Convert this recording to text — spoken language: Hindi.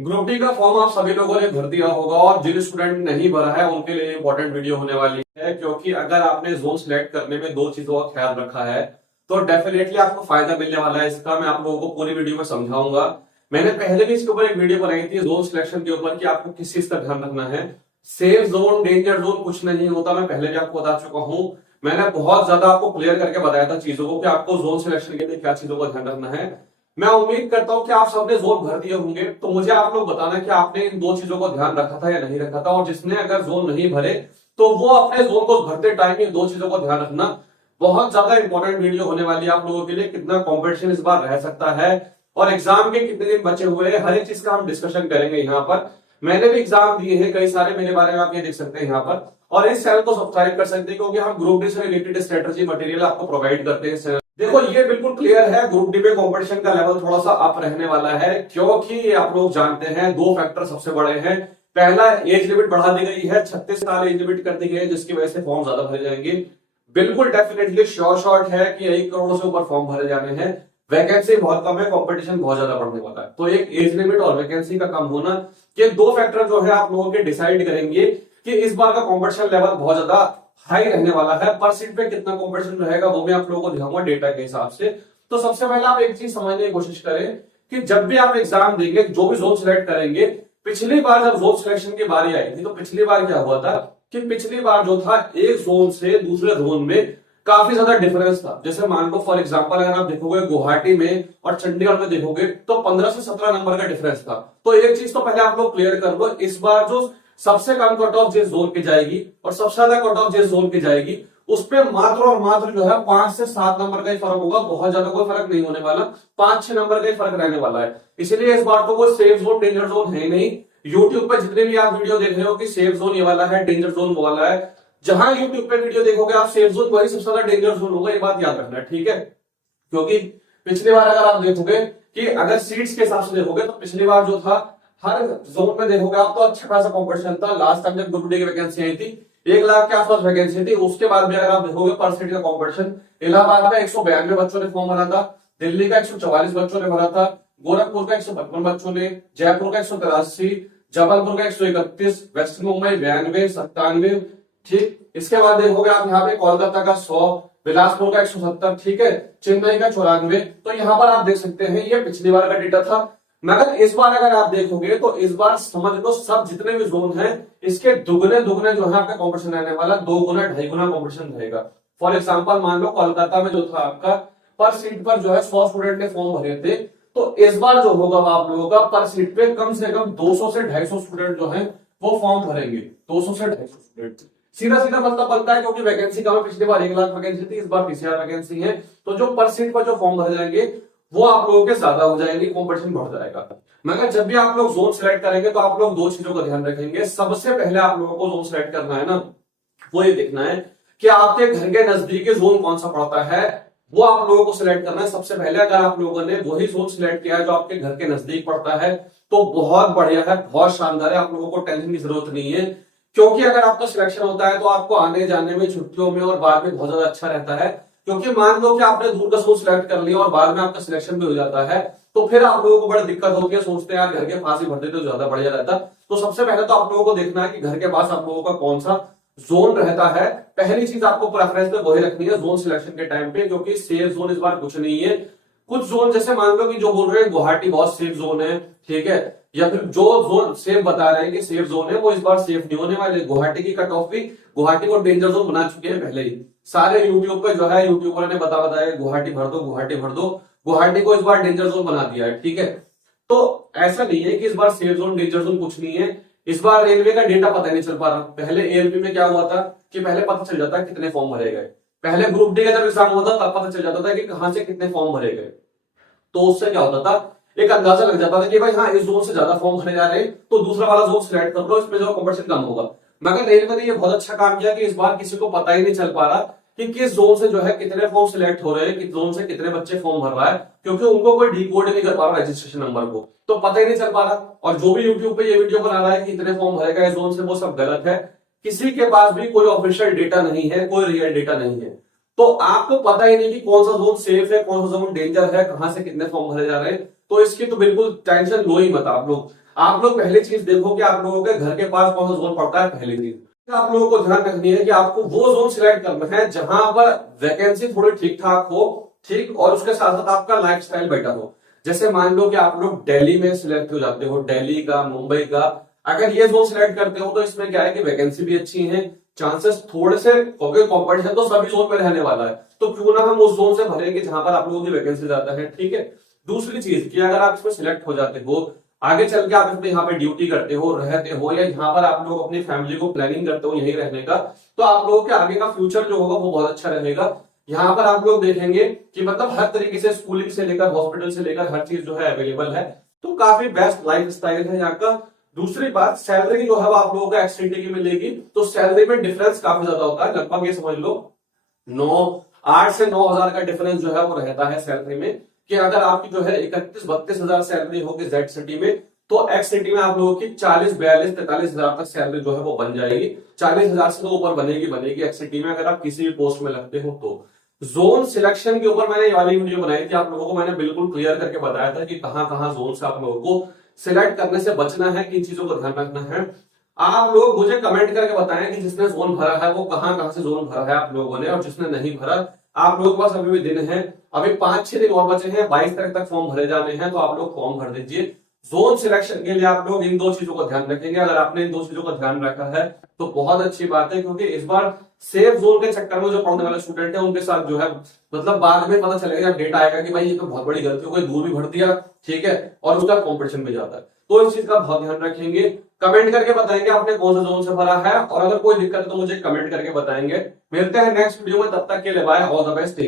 ग्रुप डी का फॉर्म आप सभी लोगों ने भर दिया होगा और जिन स्टूडेंट ने नहीं भरा है उनके लिए इंपॉर्टेंट वीडियो होने वाली है, क्योंकि अगर आपने जोन सिलेक्ट करने में दो चीजों का ख्याल रखा है तो डेफिनेटली आपको फायदा मिलने वाला है। इसका मैं आप लोगों को पूरी वीडियो में समझाऊंगा। मैंने पहले भी इसके ऊपर एक वीडियो बनाई थी जोन सिलेक्शन के ऊपर कि आपको किस चीज का ध्यान रखना है। सेफ जोन, डेंजर जोन कुछ नहीं होता, मैं पहले भी आपको बता चुका हूं। मैंने बहुत ज्यादा आपको क्लियर करके बताया था चीजों को कि आपको जोन सिलेक्शन के लिए क्या चीजों का ध्यान रखना है। मैं उम्मीद करता हूं कि आप सबने जोन भर दिए होंगे, तो मुझे आप लोग बताना कि आपने इन दो चीजों का ध्यान रखा था या नहीं रखा था। और जिसने अगर जोन नहीं भरे तो वो अपने जोन को भरते टाइम इन दो चीजों का ध्यान रखना। बहुत ज्यादा इंपॉर्टेंट वीडियो होने वाली है आप लोगों के लिए। कितना कॉम्पिटिशन इस बार रह सकता है और एग्जाम के कितने दिन बचे हुए हैं, हर एक चीज का हम डिस्कशन करेंगे यहाँ पर। मैंने भी एग्जाम दिए हैं कई सारे, मेरे बारे में आप ये देख सकते हैं यहाँ पर। और इस चैनल को सब्सक्राइब कर सकते हैं क्योंकि हम ग्रुप डी से रिलेटेड स्ट्रेटजी मटेरियल आपको प्रोवाइड करते हैं। देखो ये बिल्कुल क्लियर है, ग्रुप डी में कंपटीशन का लेवल थोड़ा सा अप रहने वाला है, क्योंकि आप लोग जानते हैं दो फैक्टर सबसे बड़े हैं। पहला, एज लिमिट बढ़ा दी गई है, 36 साल एज लिमिट कर दी गई है, जिसकी वजह से फॉर्म ज्यादा भरे जाएंगे। बिल्कुल डेफिनेटली श्योर शॉट है कि 1 करोड़ से ऊपर फॉर्म भरे जाने हैं। वैकेंसी बहुत कम है, कंपटीशन बहुत ज्यादा बढ़ने वाला है। तो एक एज लिमिट और वैकेंसी का कम होना, ये दो फैक्टर जो है आप लोगों के डिसाइड करेंगे कि इस बार का कंपटीशन लेवल बहुत ज्यादा हाई रहने वाला है। पर सीट पे कितना कंपटीशन रहेगा वो भी आप लोगों को दिखाऊंगा डेटा के हिसाब से। तो सबसे पहले आप एक चीज समझने की कोशिश करें कि जब भी आप एग्जाम देंगे, जो भी जोन सिलेक्ट करेंगे, पिछली बार जब जोन सिलेक्शन की बारी आई थी तो पिछली बार क्या हुआ था कि पिछली बार जो था एक जोन से दूसरे जोन में काफी ज्यादा डिफरेंस था। जैसे मान लो फॉर एग्जांपल अगर आप देखोगे गुवाहाटी में और चंडीगढ़ में देखोगे तो 15 से 17 नंबर का डिफरेंस था। तो एक चीज तो पहले आप लोग क्लियर कर लो, इस बार जो सबसे कम कट ऑफ जिस जोन की जाएगी और सबसे ज्यादा कट ऑफ जिस जोन की जाएगी उस पे मात्र और मात्र जो है 5 से 7 नंबर का ही फर्क होगा। बहुत ज्यादा कोई फर्क नहीं होने वाला, 5-6 नंबर का ही फर्क रहने वाला है। इसलिए इस बार तो कोई सेफ जोन डेंजर जोन है नहीं। यूट्यूब पे जितने भी आप वीडियो देख रहे हो कि सेफ जोन ये वाला है, डेंजर जोन वो वाला है, जहां यूट्यूब पे वीडियो देखोगे आप सेफ जोन वही सबसे ज्यादा डेंजर जोन होगा, ये बात याद रखना, ठीक है। क्योंकि पिछली बार अगर आप देखोगे कि अगर सीट्स के हिसाब से देखोगे तो पिछली बार जो था हर जोन में देखोगे आप तो अच्छा खासा कॉम्पिटिशन था। लास्ट टाइम जब ग्रुप डी की वैकेंसी आई थी 1 लाख के आसपास वैकेंसी थी, उसके बाद भी अगर आप देखोगे पर सीट का कॉम्पिटिशन, इलाहाबाद में 192 बच्चों ने फॉर्म भरा था, दिल्ली का 144 बच्चों ने भरा था, गोरखपुर का 155 बच्चों ने, जयपुर का 183, जबलपुर का 131, वेस्ट मुंबई 92, 97, ठीक। इसके बाद देखोगे आप यहाँ पे कोलकाता का 100, बिलासपुर का 170, ठीक है, चेन्नई का 94। तो यहाँ पर आप देख सकते हैं ये पिछली बार का डेटा था। मगर इस बार अगर आप देखोगे तो इस बार समझ लो सब जितने भी जोन हैं इसके दुगने दुगने जो है आपका कॉम्पिटिशन रहने वाला, 2 गुना 2.5 गुना कॉम्पिटिशन रहेगा। फॉर एग्जाम्पल मान लो कोलकाता में जो था आपका पर सीट पर जो है 100 स्टूडेंट ने फॉर्म भरे थे, तो इस बार जो होगा आप लोगों का पर सीट पे कम से कम 200 से 250 स्टूडेंट जो है वो फॉर्म भरेंगे। 200 से 250 स्टूडेंट सीधा सीधा मतलब बनता है, क्योंकि वैकेंसी कम है। पिछली बार 1 लाख वैकेंसी थी, इस बार 30,000 वैकेंसी है, तो जो पर सीट पर जो फॉर्म भरे जाएंगे वो आप लोगों के ज्यादा हो जाएंगे, कॉम्पिटिशन बढ़ जाएगा। मगर जब भी आप लोग जोन सिलेक्ट करेंगे तो आप लोग दो चीजों का ध्यान रखेंगे। सबसे पहले आप लोगों को जोन सिलेक्ट करना है ना, वो ये देखना है कि आपके घर के नजदीकी जोन कौन सा पड़ता है, वो आप लोगों को सिलेक्ट करना है सबसे पहले। अगर आप लोगों ने वही जोन सिलेक्ट किया है जो आपके घर के नजदीक पड़ता है तो बहुत बढ़िया है, बहुत शानदार है, आप लोगों को टेंशन की जरूरत नहीं है। क्योंकि अगर आपका सिलेक्शन होता है तो आपको आने जाने में, छुट्टियों में और बाद में बहुत ज्यादा अच्छा रहता है। क्योंकि मान लो कि आपने दूर का जोन सिलेक्ट कर लिया और बाद में आपका सिलेक्शन भी हो जाता है तो फिर आप लोगों को बड़ी दिक्कत होती है, सोचते हैं यार घर के पास ही भर देते तो ज्यादा बढ़िया रहता। तो सबसे पहले तो आप लोगों को देखना है कि घर के पास आप लोगों का कौन सा जोन रहता है। पहली चीज आपको प्रेफरेंस में वही रखनी है जोन सिलेक्शन के टाइम पे, क्योंकि सेफ जोन इस बार कुछ नहीं है। कुछ जोन जैसे मान लो कि जो बोल रहे हैं गुवाहाटी बहुत सेफ जोन है, ठीक है, या फिर जो जोन सेफ बता रहे हैं कि सेफ जोन है वो इस बार सेफ नहीं होने वाले। गुवाहाटी की कट ऑफ भी गुवाहाटी को डेंजर जोन बना चुके हैं पहले ही। सारे यूट्यूब पे जो है यूट्यूबर ने बताया गुवाहाटी भर दो, गुवाहाटी भर दो, गुवाहाटी को इस बार डेंजर जोन बना दिया है, ठीक है। तो ऐसा नहीं है कि इस बार सेफ जोन डेंजर जोन कुछ नहीं है। इस बार रेलवे का डेटा पता नहीं चल पा रहा। पहले एएलपी में क्या हुआ था कि पहले पता चल जाता कितने फॉर्म भरे गए, पहले ग्रुप डी का जब एग्जाम होता तब पता चल जाता था कि कहां से कितने फॉर्म भरे गए। तो उससे क्या होता था, एक अंदाजा लग जाता था कि भाई हाँ इस जोन से ज्यादा फॉर्म भरे जा रहे हैं तो दूसरा वाला जोन सिलेक्ट कर लो, इसमें जो कंपटीशन कम होगा। मगर रेलवे ने ये बहुत अच्छा काम किया कि इस बार किसी को पता ही नहीं चल पा रहा कि किस जोन से जो है कितने फॉर्म सिलेक्ट हो रहे हैं, किस जोन से कितने बच्चे फॉर्म भर रहा है, क्योंकि उनको कोई डिकोड नहीं कर पा रहा रजिस्ट्रेशन नंबर को, तो पता ही नहीं चल पा रहा। और जो भी यूट्यूब पे ये वीडियो बना रहा है कि इतने फॉर्म भरे गए जोन से, वो सब गलत है। किसी के पास भी कोई ऑफिशियल डेटा नहीं है, कोई रियल डेटा नहीं है। तो आपको पता ही नहीं कि कौन सा जोन सेफ है, कौन सा जोन डेंजर है, कहां से कितने फॉर्म भरे जा रहे हैं। तो इसकी तो बिल्कुल टेंशन लो ही मत आप लोग। आप लोग पहली चीज देखो कि आप लोगों के घर के पास कौन सा जोन पड़ता है। पहली चीज आप लोगों को ध्यान रखनी है कि आपको वो जोन सिलेक्ट करना है जहां पर वैकेंसी थोड़ी ठीक ठाक हो, ठीक, और उसके साथ साथ आपका लाइफस्टाइल बेटर हो। जैसे मान लो कि आप लोग दिल्ली में सिलेक्ट हो जाते हो, दिल्ली का, मुंबई का, अगर ये जोन सिलेक्ट करते हो तो इसमें क्या है कि वैकेंसी भी अच्छी है, चांसेस थोड़े से, क्योंकि कॉम्पिटिशन तो सभी जोन में रहने वाला है, तो क्यों ना हम उस जोन से भरेंगे जहां पर आप लोगों की वैकेंसी ज्यादा है। ठीक है। दूसरी चीज कि अगर आप इसमें सिलेक्ट हो जाते हो, आगे चल के आप इसमें यहाँ पे ड्यूटी करते हो, रहते हो, या यहाँ पर आप लोग अपनी फैमिली को प्लानिंग करते हो यहीं रहने का, तो आप लोगों के आगे का फ्यूचर जो होगा वो बहुत अच्छा रहेगा। यहाँ पर आप लोग देखेंगे कि मतलब हर तरीके से, स्कूलिंग से लेकर हॉस्पिटल से लेकर हर चीज जो है अवेलेबल है, तो काफी बेस्ट लाइफ स्टाइल है यहाँ का। दूसरी बात, सैलरी जो है वो आप लोगों को एक्सटीटी की मिलेगी, तो सैलरी में डिफरेंस काफी ज्यादा होता है, लगभग ये समझ लो 8 से 9 हजार का डिफरेंस जो है वो रहता है सैलरी में। कि अगर आपकी जो है 31-32 हजार सैलरी होगी जेड सिटी में, तो एक्स सिटी में आप लोगों की 40-42-43 हजार तक सैलरी जो है वो बन जाएगी। 40 हजार से तो ऊपर बनेगी एक्स सिटी में, अगर आप किसी भी पोस्ट में लगते हो तो। जोन सिलेक्शन के ऊपर मैंने ये वाली वीडियो बनाई थी, आप लोगों को मैंने बिल्कुल क्लियर करके बताया था कि कहां कहां जोन से आप लोगों को सिलेक्ट करने से बचना है, किन चीजों को ध्यान रखना है। आप लोग मुझे कमेंट करके बताएं कि जिसने जोन भरा है वो कहां कहां से जोन भरा है आप लोगों ने, और जिसने नहीं भरा, आप लोगों के पास अभी भी दिन है, अभी 5-6 दिन और बचे हैं, 22 तारीख तक फॉर्म भरे जाने हैं, तो आप लोग फॉर्म भर दीजिए। जोन सिलेक्शन के लिए आप लोग इन 2 चीजों का ध्यान रखेंगे। अगर आपने इन 2 चीजों का ध्यान रखा है तो बहुत अच्छी बात है, क्योंकि इस बार सेफ जोन के चक्कर में जो पढ़ने वाले स्टूडेंट है उनके साथ जो है, मतलब बाद में पता चलेगा, जब डेटा आएगा कि भाई ये तो बहुत बड़ी गलती हो गई, दूर भी भर दिया, ठीक है, और उसका कॉम्पिटिशन भी ज्यादा है। तो इस चीज का बहुत ध्यान रखेंगे। कमेंट करके बताएंगे आपने कौन सा जोन से भरा है, और अगर कोई दिक्कत है तो मुझे कमेंट करके बताएंगे। मिलते हैं नेक्स्ट वीडियो में, तब तक के लिए बाय, ऑल द बेस्ट।